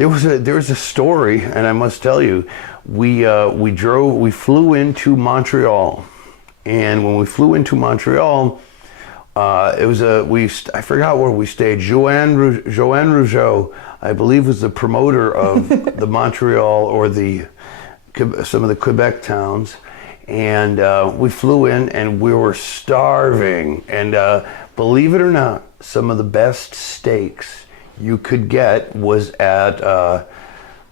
there was a story, and I must tell you, we flew into Montreal, and when we flew into Montreal, I forgot where we stayed. Joanne Rougeau, I believe, was the promoter of the Montreal or some of the Quebec towns, and we flew in and we were starving, and believe it or not, some of the best steaks you could get was at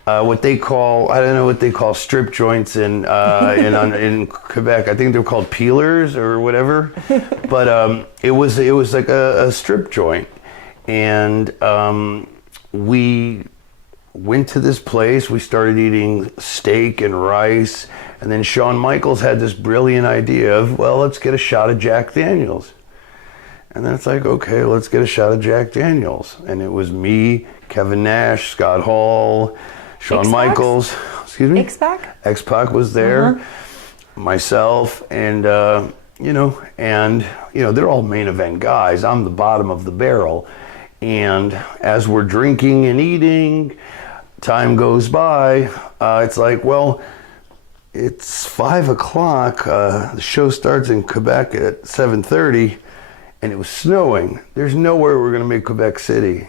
what they call, I don't know what they call strip joints in Quebec. I think they're called peelers or whatever, but it was like a strip joint, and we went to this place. We started eating steak and rice, and then Shawn Michaels had this brilliant idea of, well, let's get a shot of Jack Daniels. And then it's like, okay, let's get a shot of Jack Daniels. And it was me, Kevin Nash, Scott Hall, Shawn Michaels. Excuse me? X-Pac? X-Pac was there, myself, and, they're all main event guys. I'm the bottom of the barrel. And as we're drinking and eating, time goes by. It's like, well, it's 5 o'clock. The show starts in Quebec at 7:30. And it was snowing. There's nowhere we're going to make Quebec City.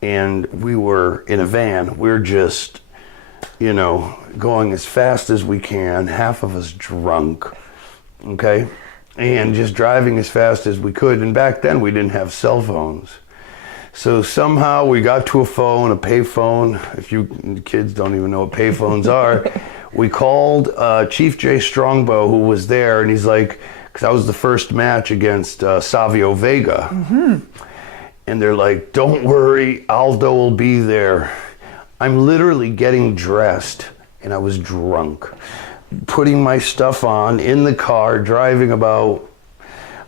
And we were in a van. We're just, going as fast as we can, half of us drunk, okay? And just driving as fast as we could. And back then, we didn't have cell phones. So somehow we got to a pay phone. If you kids don't even know what pay phones are. We called Chief Jay Strongbow, who was there, and he's like, because that was the first match against Savio Vega. And they're like, don't worry, Aldo will be there. I'm literally getting dressed, and I was drunk, putting my stuff on in the car, driving about,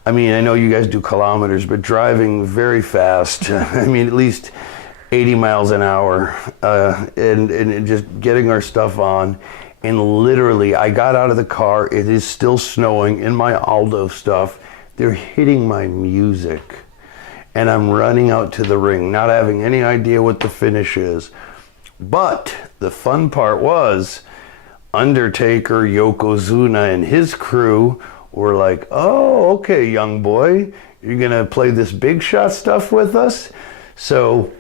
I know you guys do kilometers, but driving very fast. at least 80 miles an hour, and just getting our stuff on. And literally, I got out of the car. It is still snowing in my Aldo stuff. They're hitting my music. And I'm running out to the ring, not having any idea what the finish is. But the fun part was, Undertaker, Yokozuna, and his crew were like, oh, okay, young boy, you're going to play this big shot stuff with us? So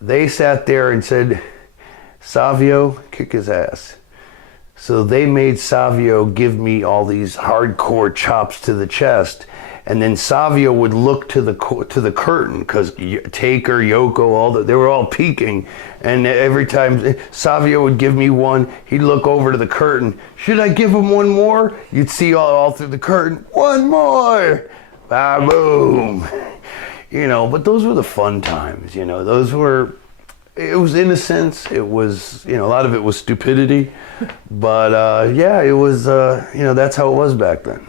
they sat there and said, Savio, kick his ass. So they made Savio give me all these hardcore chops to the chest, and then Savio would look to the curtain, because Taker, Yoko, they were all peeking, and every time Savio would give me one, he'd look over to the curtain. Should I give him one more? You'd see all through the curtain, one more, boom. But those were the fun times. Those were. It was innocence. It was, a lot of it was stupidity, but it was, that's how it was back then.